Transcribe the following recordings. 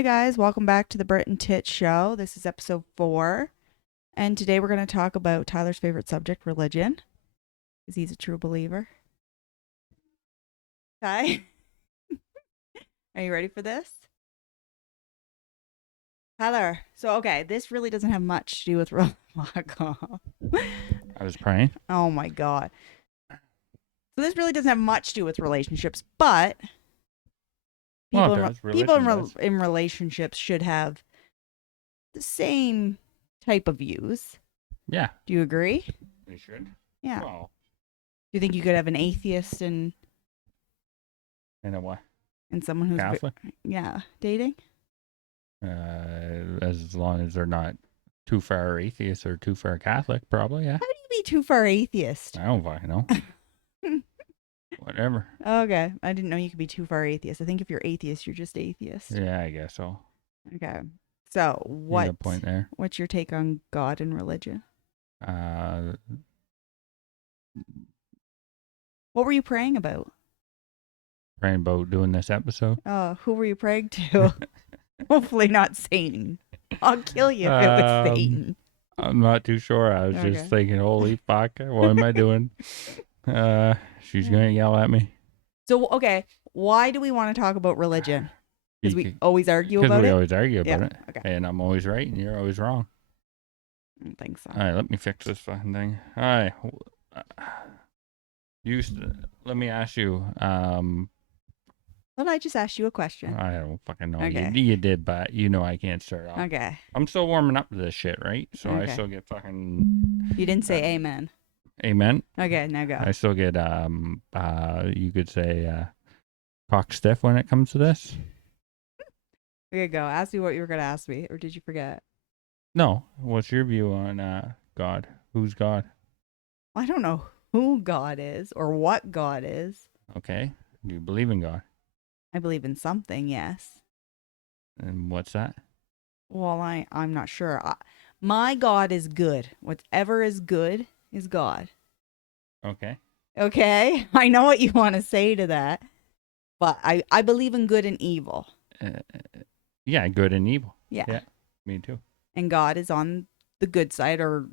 Hi guys, welcome back to the Brit and Tit Show. This is episode 4, and today we're going to talk about Tyler's favorite subject, religion, because he's a true believer. Ty, are you ready for this? Tyler, okay, this really doesn't have much to do with I was praying. Oh my god. So this really doesn't have much to do with relationships, but people in relationships should have the same type of views. Yeah. Do you agree? They should. Yeah. Well, Do you think you could have an atheist and a what? And someone who's Catholic? Dating? As long as they're not too far atheist or too far Catholic, probably, yeah. How do you be too far atheist? I don't fucking know. Whatever. Okay. I didn't know you could be too far atheist. I think if you're atheist, you're just atheist. Yeah, I guess so. Okay. So You got a point there. What's your take on God and religion? What were you praying about? Praying about doing this episode. Who were you praying to? Hopefully not Satan. I'll kill you if it was Satan. I'm not too sure. I was just thinking, holy fuck, what am I doing? She's going to yell at me. So, okay, why do we want to talk about religion? Because we always argue about it? Because we always argue about it. Okay. And I'm always right and you're always wrong. I don't think so. All right, let me fix this fucking thing. All right. Let me ask you. Well, I just asked you a question. I don't fucking know. Okay. You did, but you know I can't start off. Okay. I'm still warming up to this shit, right? So I still get fucking... You didn't say amen. Amen? Okay, now go. I still get, you could say, cock stiff when it comes to this. Okay, go. Ask me what you were going to ask me, or did you forget? No. What's your view on God? Who's God? I don't know who God is or what God is. Okay. Do you believe in God? I believe in something, yes. And what's that? Well, I'm not sure. My God is good. Whatever is good is God. Okay. Okay? I know what you want to say to that, but I believe in good and evil. Yeah, good and evil. Yeah. Me too. And God is on the good side or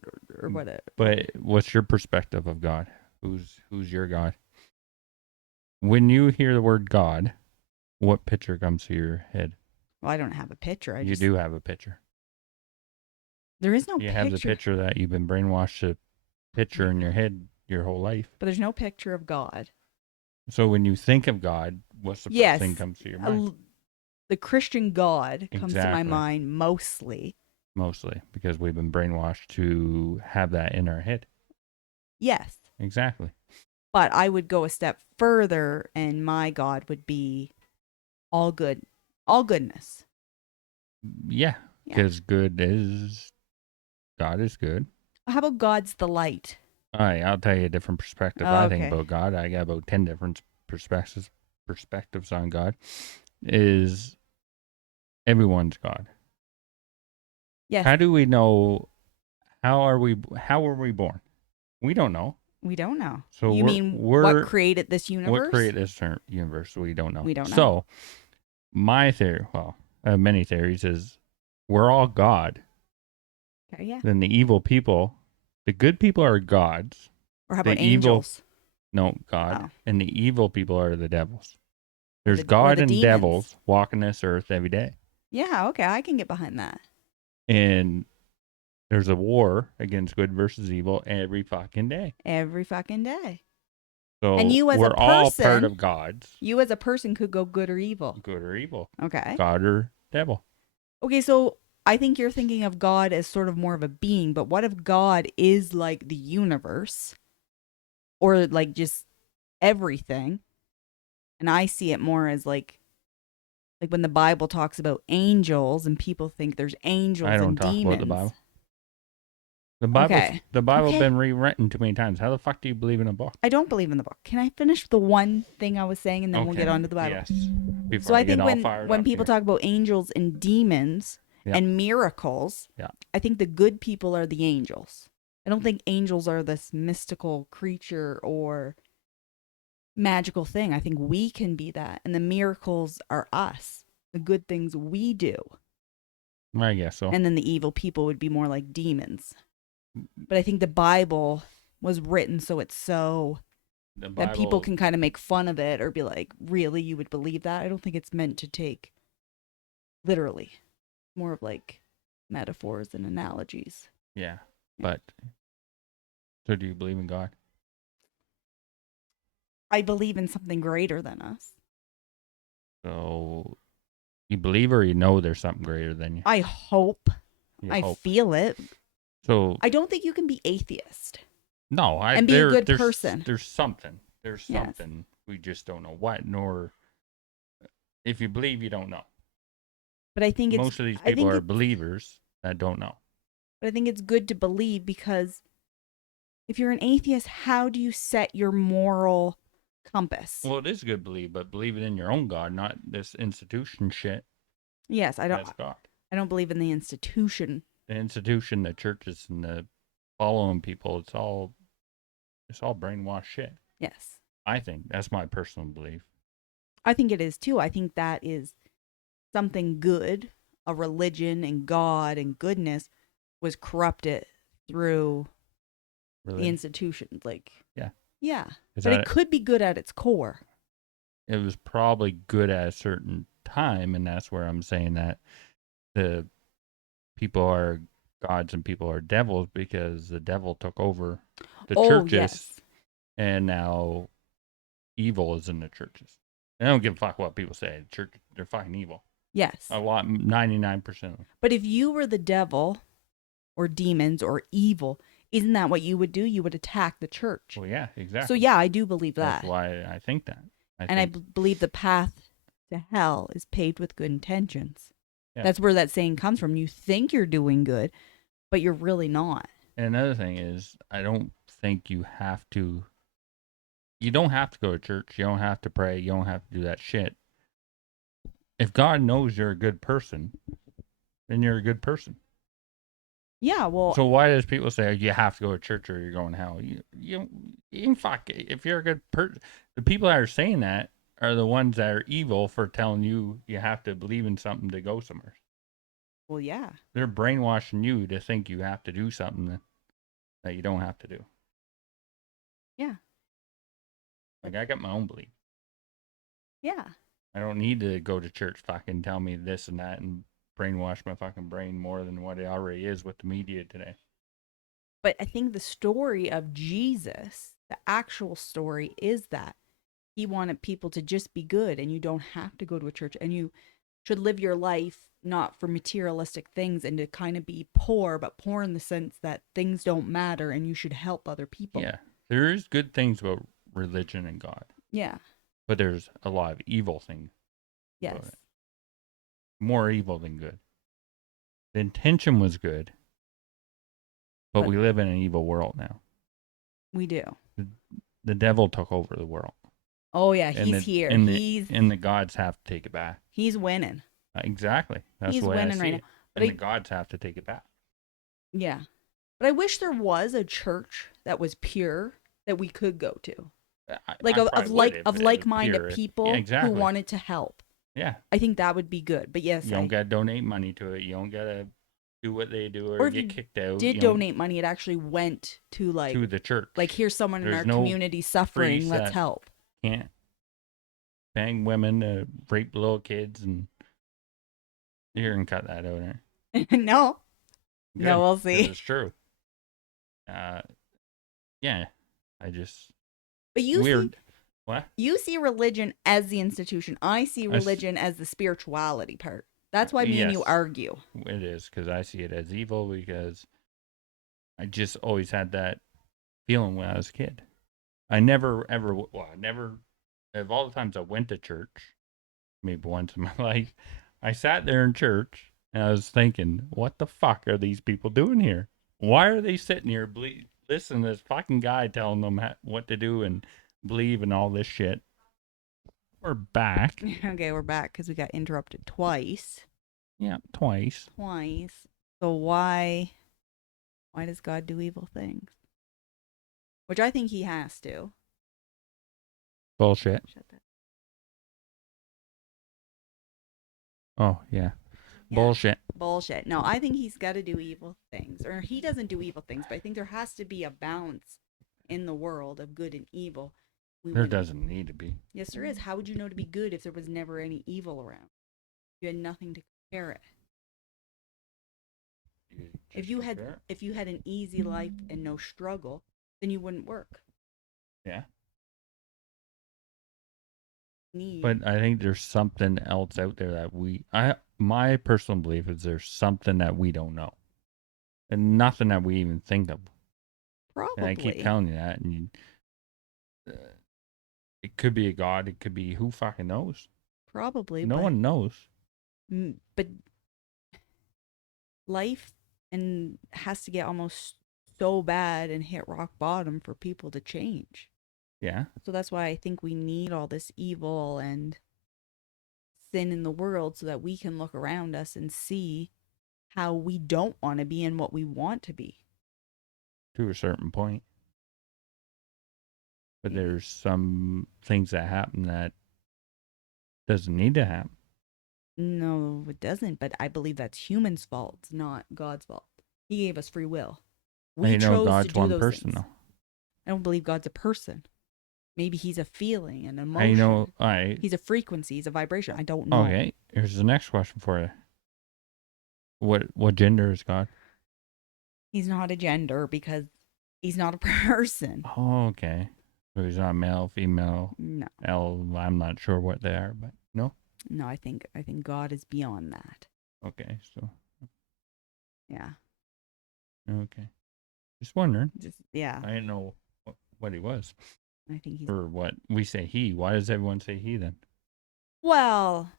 whatever. But what's your perspective of God? Who's your God? When you hear the word God, what picture comes to your head? Well, I don't have a picture. You do have a picture. There is no picture. You have the picture that you've been brainwashed to picture in your head your whole life. But there's no picture of God. So when you think of God, what's the first thing comes to your mind? The Christian God comes to my mind mostly. Mostly, because we've been brainwashed to have that in our head. Yes. Exactly. But I would go a step further, and my God would be all good, all goodness. Yeah, because God is good. How about God's the light? All right, I'll tell you a different perspective. I think about God. I got about 10 different perspectives on God. Is everyone's God. Yes. How do we know? How are we born? We don't know. We don't know. So you mean what created this universe? What created this universe? We don't know. We don't know. So my theory, well, I have many theories, is we're all God. Okay, yeah. Then the evil people, the good people are gods. Or how about angels? No, God. Oh. And the evil people are the devils. There's God and demons. Devils walking this earth every day. Yeah, okay, I can get behind that. And there's a war against good versus evil every fucking day. Every fucking day. So and you as we're a person, all part of gods. You as a person could go good or evil. Good or evil. Okay. God or devil. Okay, so I think you're thinking of God as sort of more of a being, but what if God is like the universe? Or like just everything? And I see it more as like when the Bible talks about angels and people think there's angels and demons. I don't talk about the Bible. The Bible's been rewritten too many times. How the fuck do you believe in a book? I don't believe in the book. Can I finish the one thing I was saying and then we'll get on to the Bible? Yes. So I think when people talk about angels and demons and miracles, I think the good people are the angels. I don't think angels are this mystical creature or magical thing. I think we can be that. And the miracles are us. the good things we do. I guess so. And then the evil people would be more like demons. But I think the Bible was written so it's so that people can kind of make fun of it or be like, really, you would believe that? I don't think it's meant to take literally. More of like metaphors and analogies. Yeah. But so do you believe in God? I believe in something greater than us. So you believe or you know there's something greater than you? I hope. You I hope. feel it. So I don't think you can be atheist. No, and be a good person. There's something. There's Yes. something. We just don't know what, nor if you believe, you don't know. But I think most of these people are believers that don't know. But I think it's good to believe, because if you're an atheist, how do you set your moral compass? Well, it is good to believe, but believe it in your own God, not this institution shit. Yes, I don't. That's God. I don't believe in the institution. The institution, the churches, and the following people. It's all brainwashed shit. Yes. I think that's my personal belief. I think it is too. I think that is something good. A religion and God and goodness was corrupted through the institutions. Like, yeah. But it could be good at its core. It was probably good at a certain time, and that's where I'm saying that the people are gods and people are devils, because the devil took over the churches, yes. and now evil is in the churches. They don't give a fuck what people say. The church, they're fucking evil. Yes. A lot, 99%. But if you were the devil or demons or evil, isn't that what you would do? You would attack the church. Well, yeah, exactly. So yeah, I do believe that. That's why I think that. I believe the path to hell is paved with good intentions. Yeah. That's where that saying comes from. You think you're doing good, but you're really not. And another thing is, I don't think you don't have to go to church. You don't have to pray. You don't have to do that shit. If God knows you're a good person, then you're a good person. Yeah, well. So why does people say you have to go to church or you're going to hell? You fuck it. If you're a good person, the people that are saying that are the ones that are evil for telling you have to believe in something to go somewhere. Well, yeah. They're brainwashing you to think you have to do something that you don't have to do. Yeah. Like, I got my own belief. Yeah. I don't need to go to church fucking tell me this and that and brainwash my fucking brain more than what it already is with the media today. But I think the story of Jesus, the actual story, is that he wanted people to just be good, and you don't have to go to a church, and you should live your life not for materialistic things and to kind of be poor, but poor in the sense that things don't matter and you should help other people. Yeah. There is good things about religion and God. Yeah. But there's a lot of evil things. Yes. More evil than good. The intention was good, but we live in an evil world now. We do. The devil took over the world. Oh yeah, he's here. And the gods have to take it back. He's winning. Exactly. That's he's the way winning I see right it. now. But the gods have to take it back. Yeah. But I wish there was a church that was pure that we could go to. Of like-minded people who wanted to help. Yeah. I think that would be good. But yes, you don't got to donate money to it. You don't got to do what they do or get kicked out. Did donate money, it actually went to the church. Like, here's someone in our community suffering, let's help. Can't bang women to rape little kids, and you can cut that out, right? No. Good, no, we'll see. It's true. Yeah, I just. But you weird. See, what? You see religion as the institution. I see religion as the spirituality part. That's why me and you argue. It is, because I see it as evil, because I just always had that feeling when I was a kid. I never, ever, of all the times I went to church, maybe once in my life, I sat there in church and I was thinking, what the fuck are these people doing here? Why are they sitting here listening to this fucking guy telling them what to do and believe and all this shit? We're back. Okay, we're back because we got interrupted twice. Yeah, twice. So why does God do evil things? Which I think he has to. Bullshit. Oh yeah, Yeah. bullshit. Bullshit. No, I think he's got to do evil things. Or he doesn't do evil things, but I think there has to be a balance in the world of good and evil. We There wouldn't. doesn't need to be. Yes, there is. How would you know to be good if there was never any evil around? You had nothing to compare it. You If just you had compare. if you had an easy life and no struggle, then you wouldn't work. Yeah. Need. But I think there's something else out there that my personal belief is there's something that we don't know. And nothing that we even think of. And I keep Probably. telling you that and uh, it could be a god, it could be who fucking knows. Probably, No one knows. but life and has to get almost so bad and hit rock bottom for people to change. Yeah. So that's why I think we need all this evil and sin in the world so that we can look around us and see how we don't want to be and what we want to be. To a certain point. But Maybe. there's some things that happen that doesn't need to happen. No, it doesn't, but I believe that's humans' fault, not God's fault. He gave us free will. And We you know chose to God's do one those person things. though. I don't believe God's a person. Maybe he's a feeling, an How you know emotion. I He's a frequency, he's a vibration. I don't know. okay. Here's the next question for you. What gender is God? He's not a gender because he's not a person. Oh, okay. So he's not male, female, No. L. I'm not sure what they are, but no. No, I think God is beyond that. Okay, so Yeah. okay. Just wondering. Just yeah. I didn't know what he was I think he's or what we say he. Why does everyone say he then? well,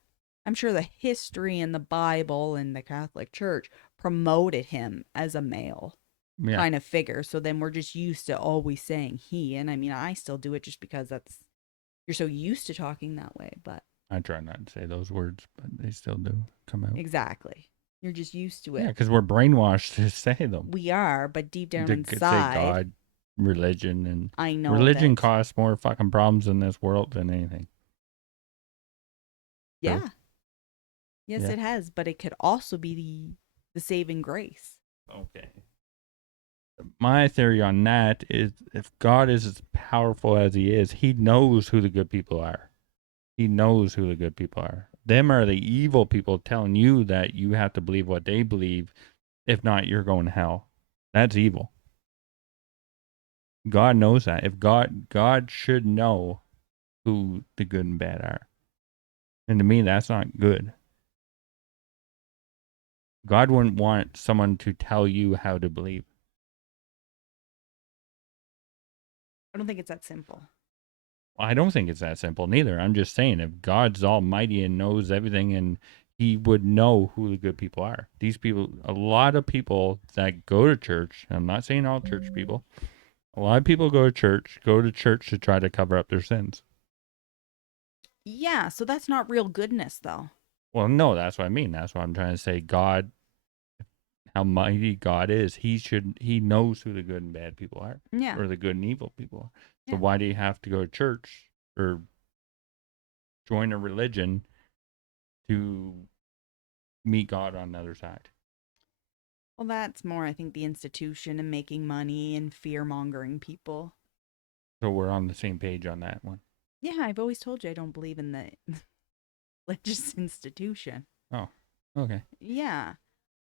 I'm sure the history in the Bible and the Catholic Church promoted him as a male Yeah, kind of figure. So then we're just used to always saying he. And I mean, I still do it just because that's you're so used to talking that way. But I try not to say those words, but they still do come out. exactly. You're just used to Yeah, it. because we're brainwashed to say them. We are, but deep down To say inside, God, religion, and I know religion that, costs more fucking problems in this world than anything. True. yeah, yes, Yeah. it has, but it could also be the saving grace. Okay. My theory on that is if God is as powerful as he is, he knows who the good people are. He knows who the good people are. Them are the evil people telling you that you have to believe what they believe. If not, you're going to hell. That's evil. God knows that. If God should know who the good and bad are. And to me, that's not good. God wouldn't want someone to tell you how to believe. I don't think it's that simple. I don't think it's that simple neither. I'm just saying if God's almighty and knows everything and he would know who the good people are. These people, a lot of people that go to church, I'm not saying all church people, a lot of people go to church to try to cover up their sins. Yeah, so that's not real goodness, though. Well, no, that's what I mean. That's what I'm trying to say. God, how mighty God is, he knows who the good and bad people are Yeah, or the good and evil people are. So yeah. why do you have to go to church or join a religion to meet God on the other side? Well, that's more, I think, the institution and making money and fear mongering people. So we're on the same page on that one. Yeah, I've always told you I don't believe in the religious institution. Oh, okay. Yeah.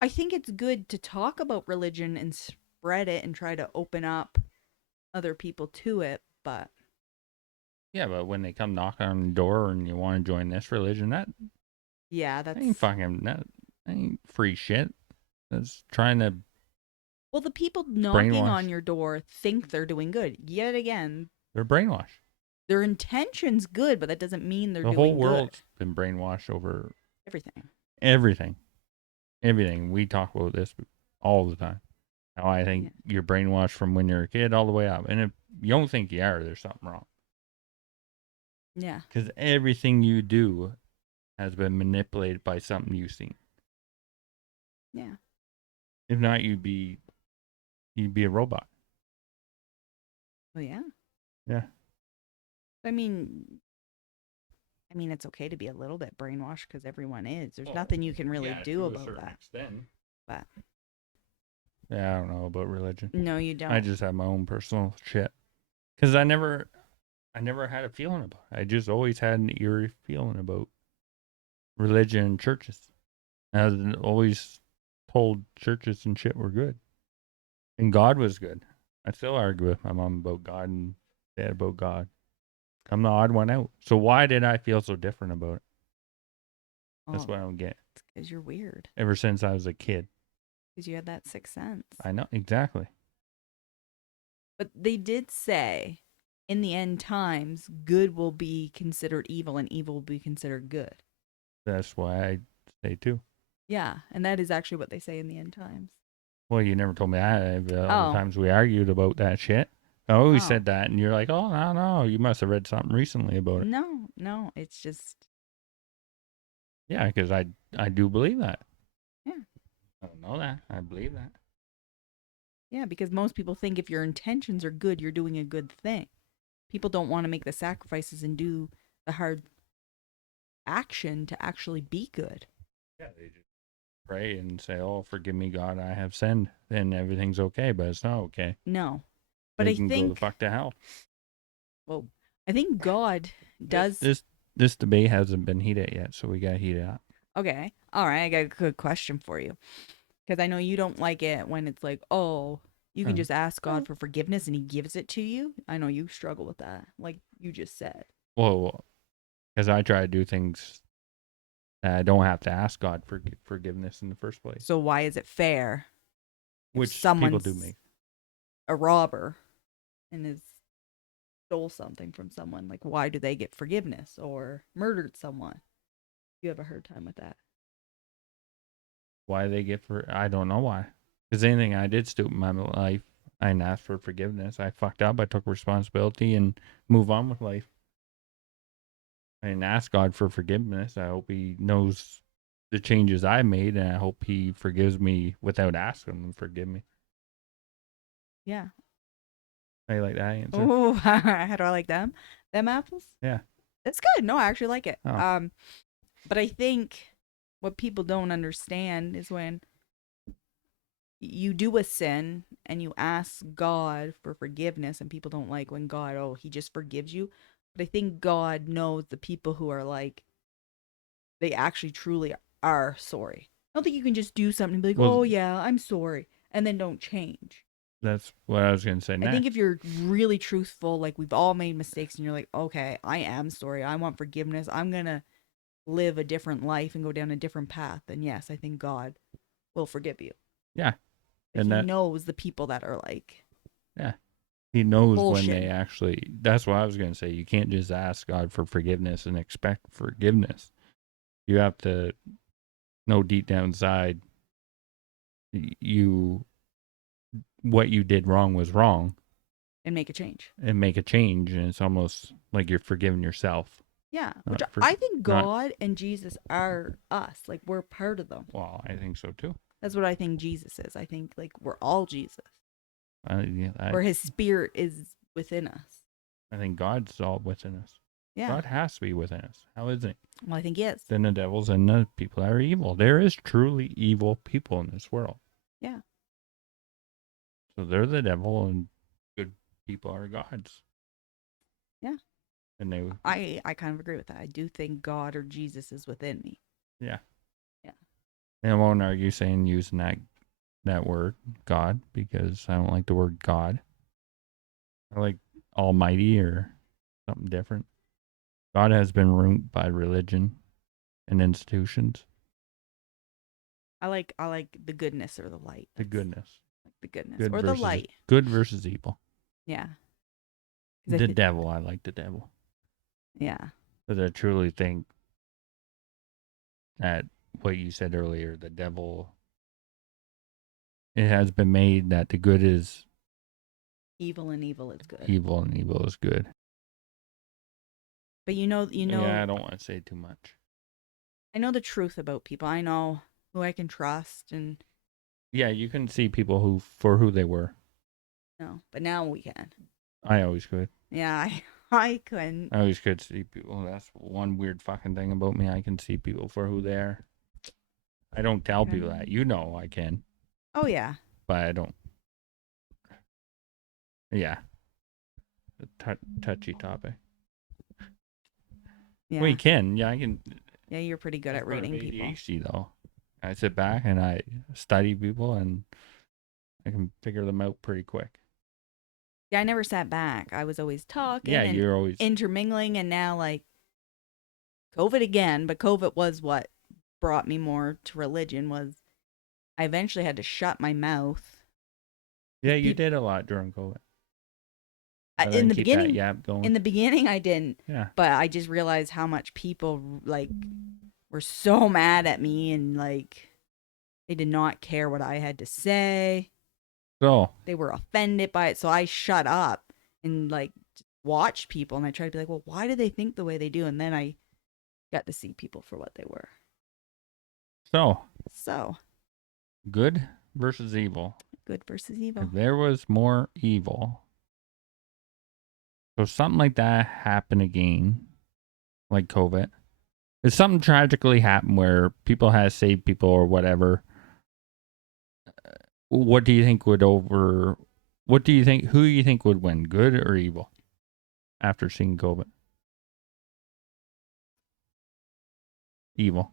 I think it's good to talk about religion and spread it and try to open up other people to it, but Yeah, but when they come knock on the door and you want to join this religion, yeah, that ain't that's fucking that ain't free shit. That's trying to well, the people knocking brainwash. on your door think they're doing good. Yet again, They're brainwashed. their intention's good, but that doesn't mean they're The whole doing good. world's been brainwashed over Everything. everything. Everything. We talk about this all the time. How I think Yeah. you're brainwashed from when you're a kid all the way up. And if you don't think you are, there's something wrong. Yeah. Because everything you do has been manipulated by something you've seen. Yeah. If not, you'd be a robot. Well, yeah. Yeah. I mean, I mean, it's okay to be a little bit brainwashed because everyone is. There's Well, nothing you can really yeah, do to a about certain that. extent. But Yeah, I don't know about religion. no, you I don't. just have my own personal shit. Because I never had a feeling about it. I just always had an eerie feeling about religion and churches. I was always told churches and shit were good. And God was good. I still argue with my mom about God and dad about God. I'm the odd one out. So why did I feel so different about it? That's Oh, what I don't get. it's because you're weird. Ever since I was a kid. Because you had that sixth sense. I know, exactly. But they did say in the end times, good will be considered evil and evil will be considered good. That's why I say too. Yeah, and that is actually what they say in the end times. Well, you never told me that. All the Oh, times we argued about that shit. I always oh. said that, and you're like, oh, no, no, you must have read something recently about it. No, no, it's just, Yeah, because I do believe that. yeah. I don't know that. I believe that. Yeah, because most people think if your intentions are good, you're doing a good thing. People don't want to make the sacrifices and do the hard action to actually be good. Yeah, they just pray and say, oh, forgive me, God, I have sinned. Then everything's okay, but it's not okay. No. But They I can go the think, fuck to hell. well, I think God This does. this this debate hasn't been heated yet, so we gotta heat it up. Okay. All right. I got a good question for you. Because I know you don't like it when it's like, oh, you can Uh, just ask God for forgiveness and he gives it to you. I know you struggle with that, like you just said. well, because I try to do things that I don't have to ask God for forgiveness in the first place, So why is it fair if which people do someone's make. a robber and is stole something from someone? Like, why do they get forgiveness or murdered someone? You have a hard time with that. Why they get for? I don't know why. Because anything I did stupid in my life, I didn't ask for forgiveness. I fucked up. I took responsibility and move on with life. I didn't ask God for forgiveness. I hope He knows the changes I made, and I hope He forgives me without asking Him to forgive me. Yeah. How you like that answer? Oh, how do I like them? Them apples? Yeah. That's good. No, I actually like it. Oh. But I think what people don't understand is when you do a sin and you ask God for forgiveness, and people don't like when God, oh, he just forgives you. But I think God knows the people who are like, they actually truly are sorry. I don't think you can just do something and be like, Well, oh, yeah, I'm sorry, and then don't change. that's what I was gonna say I think next. if you're really truthful, like we've all made mistakes, and you're like, okay, I am sorry, I want forgiveness, I'm going to live a different life and go down a different path, then yes, I think God will forgive you. Yeah, But and he that knows the people that are like yeah, He knows when they bullshit. actually. That's what I was gonna say. You can't just ask God for forgiveness and expect forgiveness. You have to know deep down inside you what you did wrong was wrong And make a change. and make a change, and it's almost like you're forgiving yourself. Yeah, which Not for I think not God and Jesus are us. Like we're part of them. well, I think so too. That's what I think Jesus is. I think like we're all Jesus. Yeah, Where his spirit is within us. I think God's all within us. Yeah. God has to be within us. How isn't it? Well, I think he is. Then the devils and the people that are evil. There is truly evil people in this world. Yeah. So they're the devil and good people are gods. Yeah. And they I kind of agree with that. I do think God or Jesus is within me. yeah. Yeah. And I won't argue saying using that word, God, because I don't like the word God. I like Almighty or something different. God has been ruined by religion and institutions. I like the goodness or the light. The That's goodness. like the goodness Good or the versus light. good versus evil. Yeah. The devil, I like the devil. Yeah. Because I truly think that what you said earlier, the devil, it has been made that the good is Evil and evil is good. evil and evil is good. But Yeah, I don't want to say too much. I know the truth about people. I know who I can trust and Yeah, you can see people who for who they were. no, but now we can. I always could. Yeah, I couldn't. I always could see people. That's one weird fucking thing about me. I can see people for who they are. I don't tell people that. Couldn't. You know I can, Oh yeah. but I don't. Yeah, touchy topic. Well, you Yeah. can. Yeah, I can. Yeah, you're pretty good That's at part of reading people. ADHD, though. I sit back and I study people, and I can figure them out pretty quick. Yeah, I never sat back. I was always Yeah, talking and you're always. intermingling, and now like COVID again, but COVID was what brought me more to religion was I eventually had to shut my mouth Yeah, because you people did a lot during COVID. Rather in than the keep that beginning yap going. in the beginning I didn't, Yeah. but I just realized how much people like were so mad at me and like they did not care what I had to say. So, They were offended by it, so I shut up and like watched people and I tried to be like, "Well, why do they think the way they do?" And then I got to see people for what they were. so So, good versus evil. good versus evil. If there was more evil, so something like that happened again, like COVID. If something tragically happened where people had to save people or whatever, what do you think would over? What do you think? Who do you think would win, good or evil? After seeing COVID, evil.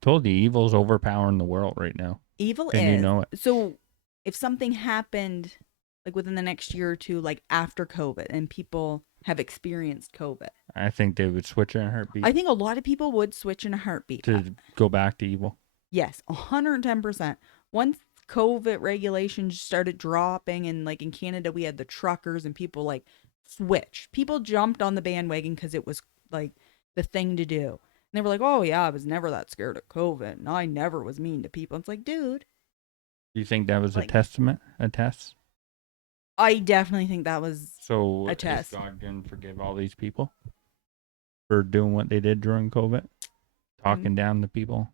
Told you, evil's overpowering the world right now, Evil and you is. know it. So, if something happened like within the next year or two, like after COVID, and people have experienced COVID, I think they would switch in a heartbeat I think a lot of people would switch in a heartbeat. to go back to evil. Yes, 110%. Once COVID regulations started dropping, and like in Canada, we had the truckers and people like switched. People jumped on the bandwagon because it was like the thing to do. And they were like, oh, yeah, I was never that scared of COVID. And I never was mean to people. It's like, dude, Do you think that was a like, testament, a test? I definitely think that was So a is test. God going to forgive all these people for doing what they did during COVID, I'm, talking down to people?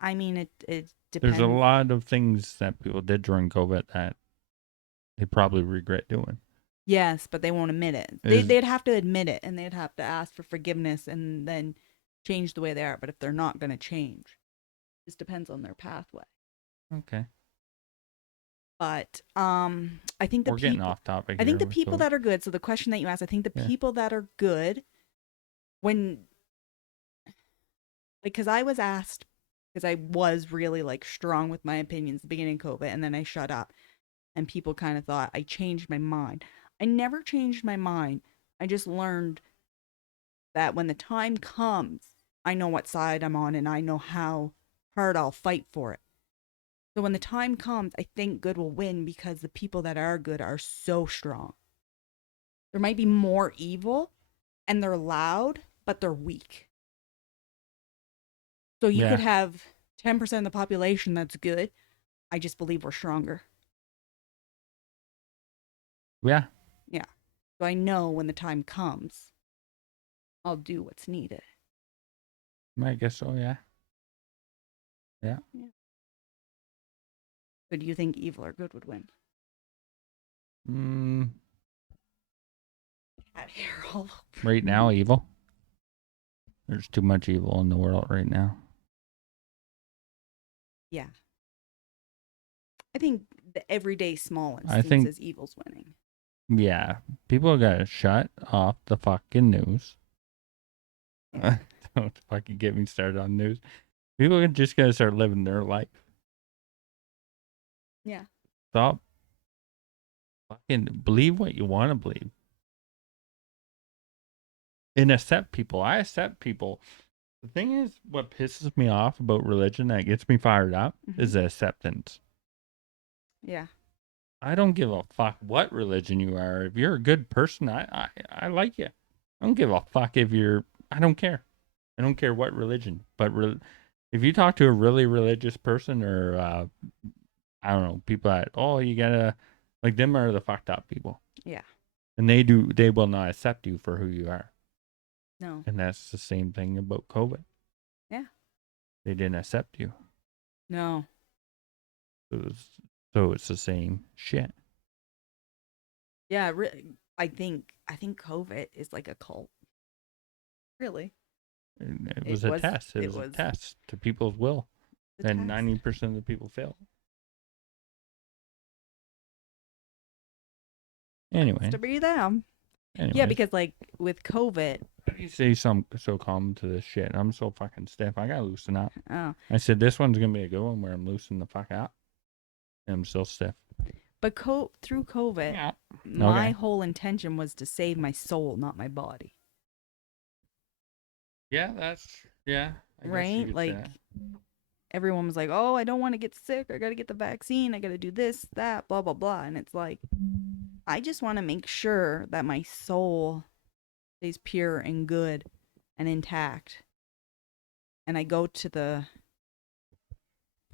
I mean, it There's a depends. lot of things that people did during COVID that they probably regret doing. Yes, but they won't admit it. Is They'd have to admit it and they'd have to ask for forgiveness and then change the way they are. But if they're not going to change, it just depends on their pathway. okay. But I think the We're getting people, off topic I think here the with people COVID. that are good. So the question that you asked, I think the Yeah. people that are good, when like, because I was asked, because I was really like strong with my opinions at the beginning of COVID, and then I shut up, and people kind of thought I changed my mind. I never changed my mind. I just learned that when the time comes, I know what side I'm on and I know how hard I'll fight for it. So when the time comes, I think good will win because the people that are good are so strong. There might be more evil and they're loud, but they're weak. So you could Yeah. have 10% of the population that's good. I just believe we're stronger. Yeah. Yeah. So I know when the time comes, I'll do what's needed. I guess so. Yeah. Yeah. Yeah. So do you think evil or good would win? Mm, Cat hair all over right now, me. evil. There's too much evil in the world right now. Yeah. I think the everyday small I think, instances, evil's winning. yeah, people gotta shut off the fucking news. Yeah. Don't fucking get me started on news. People are just gonna start living their life. Yeah. Stop fucking believe what you want to believe and accept people. I accept people. The thing is, what pisses me off about religion that gets me fired up Mm-hmm. is the acceptance. Yeah. I don't give a fuck what religion you are. If you're a good person, I like you. I don't give a fuck if you're. I don't care. I don't care what religion. But if you talk to a really religious person or I don't know people that you gotta like them are the fucked up people, Yeah. and they will not accept you for who you are. No. And that's the same thing about COVID. Yeah. They didn't accept you. No. It was, so it's the same shit. Yeah, I think COVID is like a cult. Really. And it It was a was test. It it was a was test to people's will, the and test. 90% of the people failed. Sucks Anyway, to be them. Yeah, anyways, because like with COVID, you say something so calm to this shit. I'm so fucking stiff. I gotta loosen up. oh, I said this one's gonna be a good one where I'm loosening the fuck up. And I'm still stiff. but through COVID, Yeah. my Okay. whole intention was to save my soul, not my body. Yeah, that's yeah. I guess you Right? could say Like that. everyone was like, "Oh, I don't want to get sick. I got to get the vaccine. I got to do this, that, blah blah blah." And it's like I just want to make sure that my soul stays pure and good and intact, and I go to the You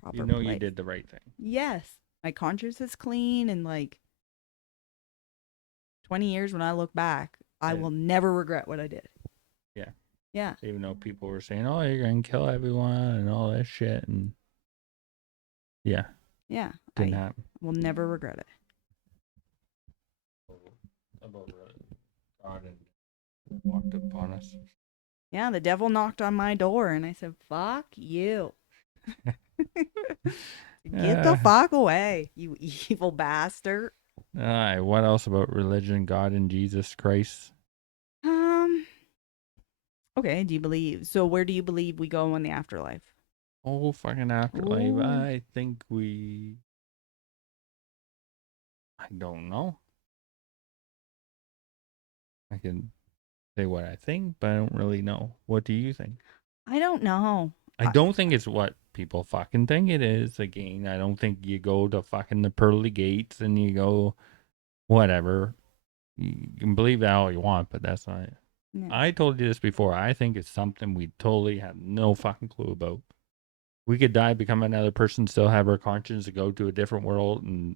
proper know you place. did the right thing. Yes, my conscience is clean, and like 20 years when I look back, I And will never regret what I did. yeah, Yeah, even though people were saying, "Oh, you're gonna kill everyone" and all that shit, and yeah, yeah, didn't I happen. will never regret it. About God and walked upon us. Yeah, the devil knocked on my door, and I said, "Fuck you." Get the Uh, fuck away, you evil bastard. all right. What else about religion, God, and Jesus Christ? Um, okay, do you believe? So where do you believe we go in the afterlife? Oh, fucking afterlife. Ooh, I think we. I don't know. I can say what I think, but I don't really know. What do you think? I don't know. I don't think it's what people fucking think it is. Again, I don't think you go to fucking the pearly gates and you go whatever. You can believe that all you want, but that's not it. Yeah. I told you this before. I think it's something we totally have no fucking clue about. We could die, become another person, still have our conscience, and go to a different world, and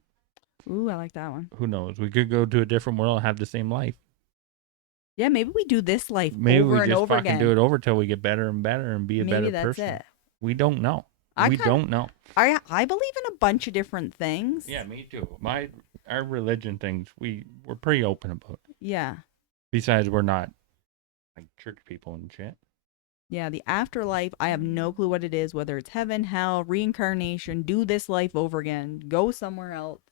Ooh, I like that one. who knows? We could go to a different world and have the same life. Yeah, maybe we do this life Maybe we over and just over fucking do again. it over till we get better and better and be a Maybe better that's person. it. We don't know. I We kind of don't know. I believe in a bunch of different things. Yeah, me too. Our religion things, we're pretty open about it. Yeah. Besides, we're not like church people and shit. Yeah, the afterlife, I have no clue what it is, whether it's heaven, hell, reincarnation, do this life over again, go somewhere else.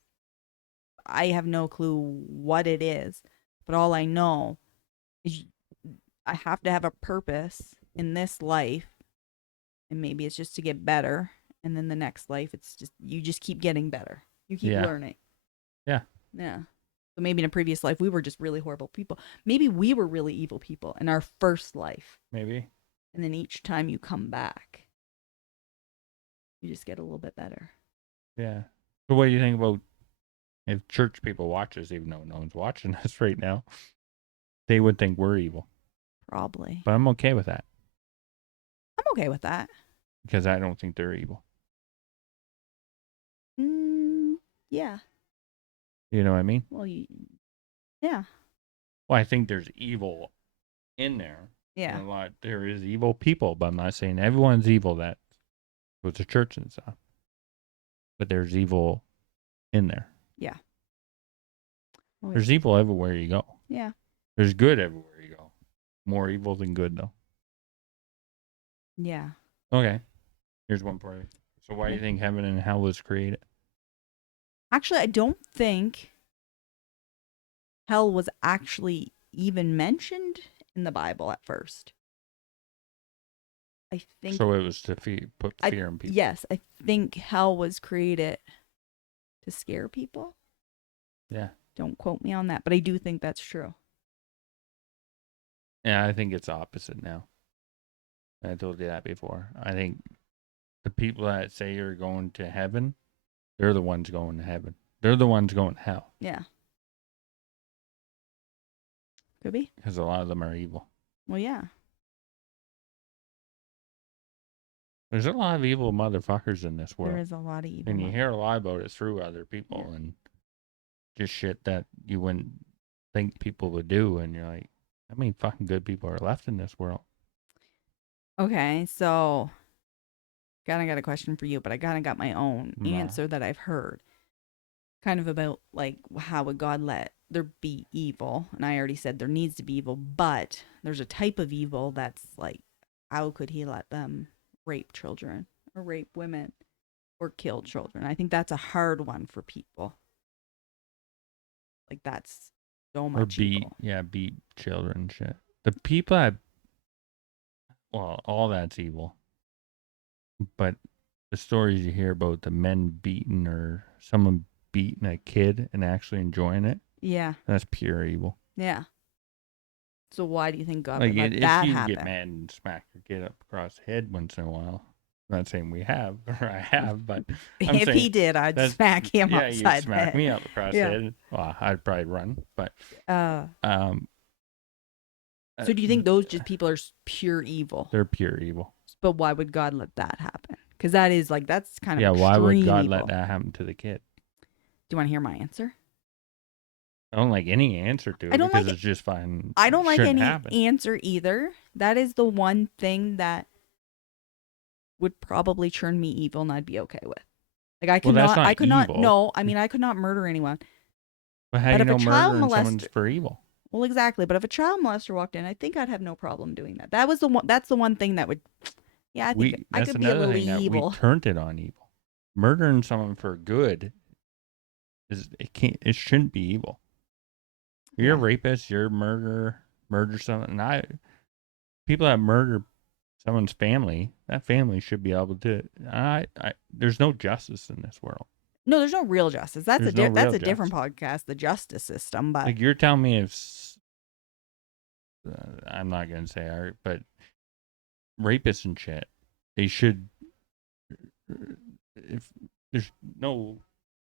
I have no clue what it is. But all I know is I have to have a purpose in this life, and maybe it's just to get better, and then the next life it's just you just keep getting better. You keep Yeah, learning. yeah, Yeah. So maybe in a previous life we were just really horrible people. Maybe we were really evil people in our first life. maybe. And then each time you come back, you just get a little bit better. Yeah. So, what do you think about if church people watch us, even though no one's watching us right now? They would think we're evil, Probably. but I'm okay with that I'm okay with that. because I don't think they're evil. Mm, yeah. You know what I mean? Well, yeah. Well, I think there's evil in there. Yeah. And a lot there is evil people, but I'm not saying everyone's evil that goes to church and stuff. But there's evil in there. Yeah. Oh, yeah. There's evil everywhere you go. Yeah. There's good everywhere you go. More evil than good, though. Yeah. Okay. Here's one for you. So, why do Yeah. you think heaven and hell was created? Actually, I don't think hell was actually even mentioned in the Bible at first. I think So, it was to put I fear in people. yes, I think hell was created to scare people. Yeah. Don't quote me on that, but I do think that's true. Yeah, I think it's opposite now. I told you that before. I think the people that say you're going to heaven, they're the ones going to heaven. They're the ones going to hell Yeah. Could be. because a lot of them are evil. Well, yeah. There's a lot of evil motherfuckers in this There world. is a lot of evil. And you hear a lot about it through other people and just shit that you wouldn't think people would do. And you're like, how many fucking good people are left in this world? Okay, so kind of got a question for you, but I kind of got my own Nah. answer that I've heard. Kind of about like how would God let there be evil, and I already said there needs to be evil, but there's a type of evil that's like, how could he let them rape children or rape women or kill children? I think that's a hard one for people. Like that's so Or much beat, evil. yeah, beat children and shit. The people that, well, all that's evil. But the stories you hear about the men beating or someone beating a kid and actually enjoying it, Yeah. that's pure evil. Yeah. So why do you think God Like, would let if that you get happen? mad and smack your kid up across the head once in a while, I'm not saying we have or I have, but I'm If saying he did, I'd that's, smack him yeah, you'd upside the smack head. me up across the Yeah. head. Well, I'd probably run, but Uh, um, so do you think those just people are pure evil? they're pure evil. But why would God let that happen? Because that is like, that's kind of Yeah, why would extreme God let evil. that happen to the kid? Do you want to hear my answer? I don't like any answer to I it don't because like it's just fine. I don't like Shouldn't any happen. answer either. That is the one thing that would probably turn me evil and I'd be okay with. Like Well, that's not I could not, evil. no, I mean, I could not murder anyone. But how do But you if a know child murdering someone's molester, for evil? well, exactly. But if a child molester walked in, I think I'd have no problem doing that. That was the one, that's the one thing that would, yeah, I think I That's could be a another little thing that we evil. turned it on evil. Murdering someone for good it shouldn't be evil. You're a Yeah. rapist, you're a murderer, murder someone. And people that murder someone's family, that family should be able to. There's no justice in this world. No, there's no real justice. That's There's no that's real a different justice. podcast, the justice system. But Like, you're telling me if I'm not gonna say art, but rapists and shit, they should. If there's no,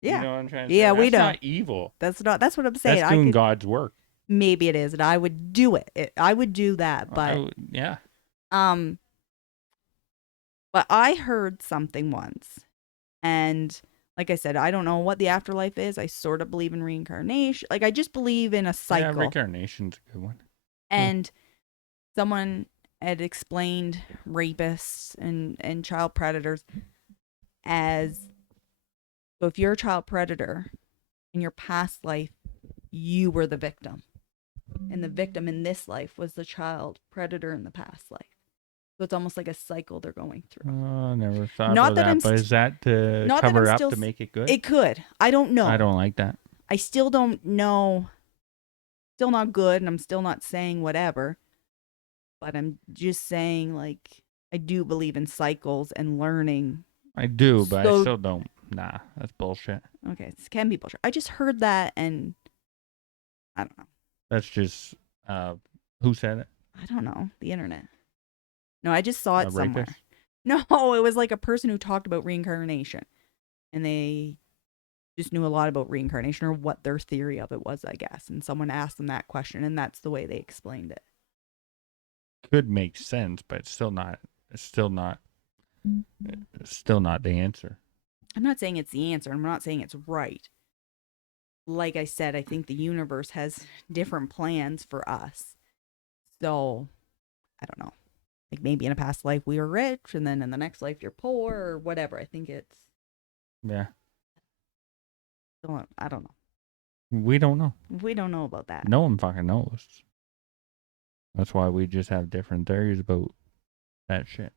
you yeah, know what I'm trying to say? yeah, we That's know. not evil. That's not. That's what I'm saying. That's I doing could, God's work. maybe it is, and I would do it. I would do that. Yeah. Um, but I heard something once, and like I said, I don't know what the afterlife is. I sort of believe in reincarnation. Like I just believe in a Yeah, cycle. reincarnation's a good one. And someone had explained rapists and child predators as, so if you're a child predator in your past life, you were the victim. And the victim in this life was the child predator in the past life. So it's almost like a cycle they're going through. Oh, I never thought Not about that I'm that. But is that to not that I'm cover up still to make it good? it could. I don't I know. don't like that. I still don't know. Still not good, and I'm still not saying whatever. But I'm just saying, like, I do believe in cycles and learning. I do, but I So, still don't. Nah, that's bullshit. okay, it can be bullshit. I just heard that, and I don't know. That's just who said it? I don't know. The internet. No, I just saw A it rapist? somewhere. No, it was like a person who talked about reincarnation. And they just knew a lot about reincarnation or what their theory of it was, I guess. And someone asked them that question, and that's the way they explained it. Could make sense, but it's still not. It's still not. It's still not the answer. I'm not saying it's the answer. I'm not saying it's right. Like I said, I think the universe has different plans for us. So, I don't know. Like maybe in a past life we were rich, and then in the next life you're poor, or whatever. I think it's, Yeah, I don't know. we don't know. We don't know about that. No one fucking knows. That's why we just have different theories about that shit.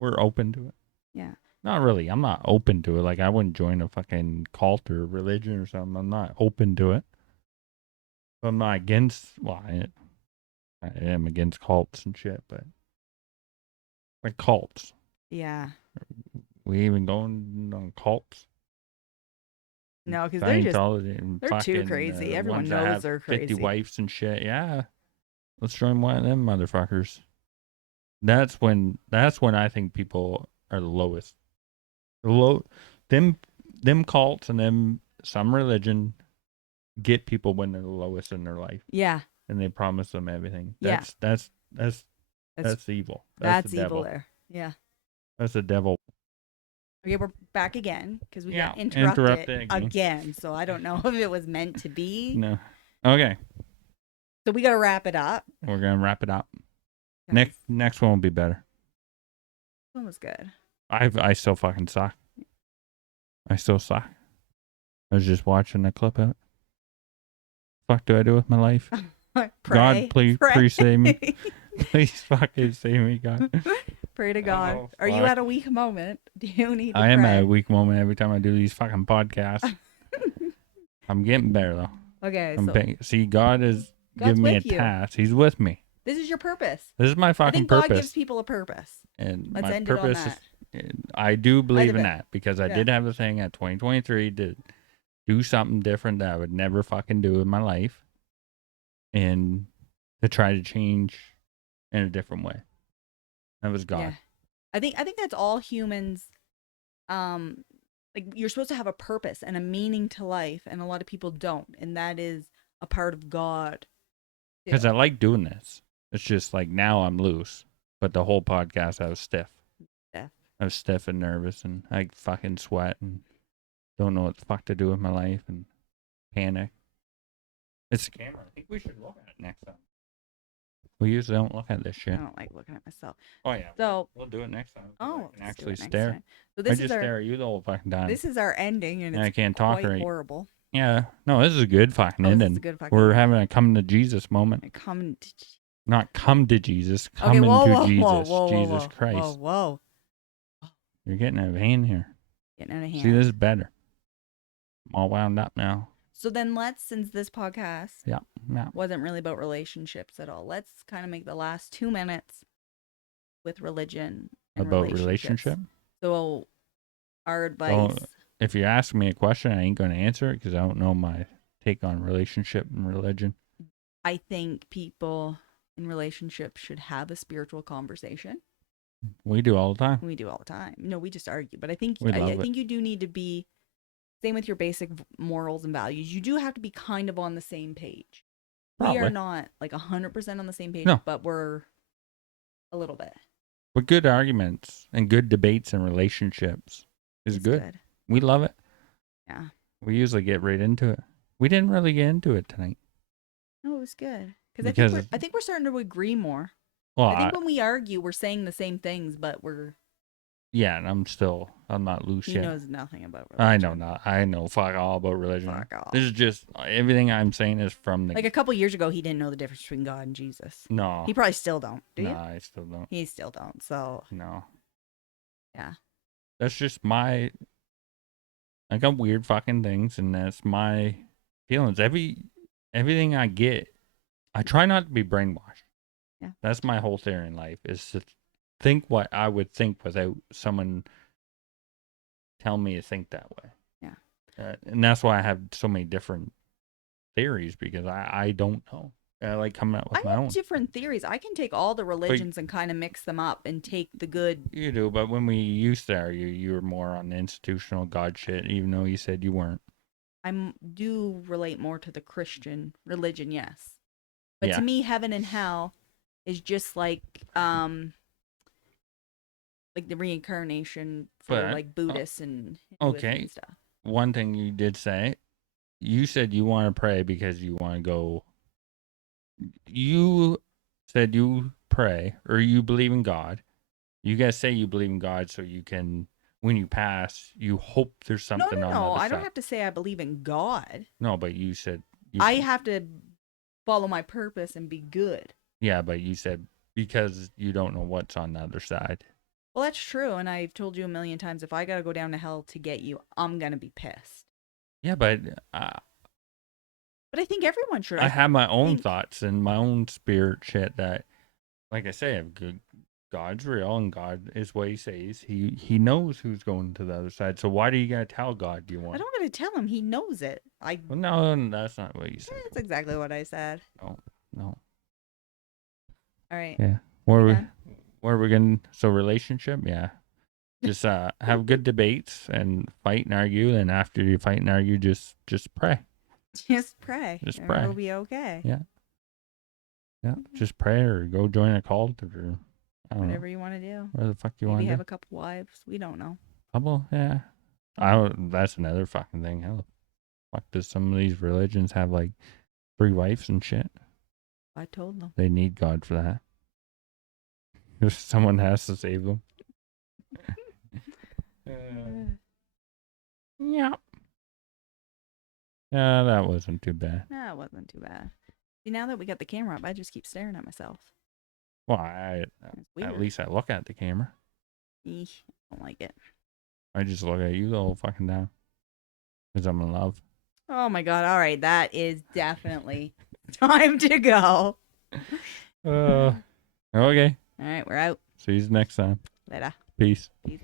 We're open to it. Yeah. Not really. I'm not open to it. Like, I wouldn't join a fucking cult or religion or something. I'm not open to it. But I'm not against. Well, I am against cults and shit, but like cults. Yeah. We even going on cults. No, because Scientology and they're too fucking crazy. Everyone ones that knows have they're 50 crazy. wives and shit. Yeah, let's join one of them motherfuckers. That's when I think people are the lowest. The low, them cults and them some religion get people when they're the lowest in their life, Yeah. and they promise them everything. Yeah. That's That's evil. That's the that's evil devil. there. Yeah. That's the devil. Okay, we're back again because we Yeah, got interrupted interrupted again. So I don't know if it was meant to be. No. Okay, So we got to wrap it up. we're gonna wrap it up. Guys, Next one will be better. this one was good. I still fucking suck. I still suck. I was just watching a clip of it. fuck do I do with my life? God, Pray. please save me. Please fucking save me, God. Pray to God. Oh, Are you fuck. at a weak moment? Do you need to I am at pray? a weak moment every time I do these fucking podcasts. I'm getting better though. Okay, so See, God is God's giving me a with you. task. He's with me. This is your purpose. This is my I fucking think God purpose. gives people a purpose. And Let's my end it on purpose that. is, I do I believe love in it. that because I Yeah. did have a thing at 2023 to do something different that I would never fucking do in my life and to try to change in a different way. That was God. Yeah. I think that's all humans. Like you're supposed to have a purpose and a meaning to life, and a lot of people don't, and that is a part of God. Because I like doing this. It's just like now I'm loose. But the whole podcast I was stiff. Yeah. I was stiff and nervous and I fucking sweat and don't know what the fuck to do with my life and panic. It's the camera. I think we should look at it next time. We usually don't look at this shit. I don't like looking at myself. Oh yeah. So we'll do it next time. oh, I can let's do actually it next stare. time. So I this just is our stare at you the whole fucking time. this is our ending, and And I it's can't talk quite right. horrible. Yeah. No, this is a good fucking Oh, this ending. is a good fucking We're ending. having a come to Jesus moment. Come. Not come to Jesus. Okay, Come whoa, into whoa, Jesus. whoa, whoa, Jesus whoa, Christ. whoa. You're getting out of hand here. Getting out of hand. See, this is better. I'm all wound up now. So then since this podcast Yeah. wasn't really about relationships at all, let's kind of make the last 2 minutes with religion and About relationships. relationship? So our advice. Well, if you ask me a question, I ain't going to answer it because I don't know my take on relationship and religion. I think people in relationships should have a spiritual conversation. We do all the time. We do all the time. No, we just argue. But I think I think you do need to be same with your basic morals and values. You do have to be kind of on the same page. Probably. We are not like 100% on the same page, No. but we're a little bit. But good arguments and good debates and relationships is good. We love it. Yeah. We usually get right into it. We didn't really get into it tonight. No, it was good. Because I think we're starting to agree more. Well, I think when we argue, we're saying the same things, but yeah, and I'm not loose he yet. knows nothing about religion. I know fuck all about religion. Fuck all. This is just everything I'm saying is from the like a couple years ago, he didn't know the difference between God and Jesus. No. He probably still don't. Do you? I still don't. He still don't. So No. yeah. That's just I got weird fucking things, and that's my feelings. Everything I get, I try not to be brainwashed. Yeah. That's my whole theory in life, is to think what I would think without someone telling me to think that way. Yeah. And that's why I have so many different theories, because I don't know. I like coming up with my I own. have different theories. I can take all the religions and kind of mix them up and take the good. You do, but when we used to argue, you were more on the institutional God shit, even though you said you weren't. I do relate more to the Christian religion, yes. But Yeah. to me, heaven and hell is just like the reincarnation for But, like Buddhists and okay. and stuff. One thing you did say, you said you want to pray because you want to go. You said you pray or you believe in God. You guys say you believe in God so you can, when you pass, you hope there's something on the other I side. don't have to say I believe in God. No, but you said I have to follow my purpose and be good. Yeah, but you said because you don't know what's on the other side. Well, that's true, and I've told you a million times, if I gotta go down to hell to get you, I'm gonna be pissed. Yeah, but I think everyone should. I have my own thoughts and my own spirit shit that, like I say, God's real and God is what he says. He knows who's going to the other side. So why do you gotta tell God you want? I don't gotta tell him. He knows it. Well, no, that's not what you said. That's exactly what I said. No. All right. Yeah. Where are we going? So relationship, yeah. Just have good debates and fight and argue. And after you fight and argue, just pray. Just pray. Just pray. It'll be okay. Yeah. Yeah. Just pray or go join a cult or whatever you want to do. Where the fuck you want to Maybe do? have a couple wives. We don't know. Couple? Yeah. That's another fucking thing. How the fuck does some of these religions have like 3 wives and shit? I told them. They need God for that. If someone has to save them. Yeah. Yeah, that wasn't too bad. No, it wasn't too bad. See, now that we got the camera up, I just keep staring at myself. Well, It's weird. at least I look at the camera. Eesh, don't like it. I just look at you the whole fucking time. Because I'm in love. Oh my god, all right, that is definitely time to go. Okay. All right, we're out. See you next time. Later. Peace. Peace.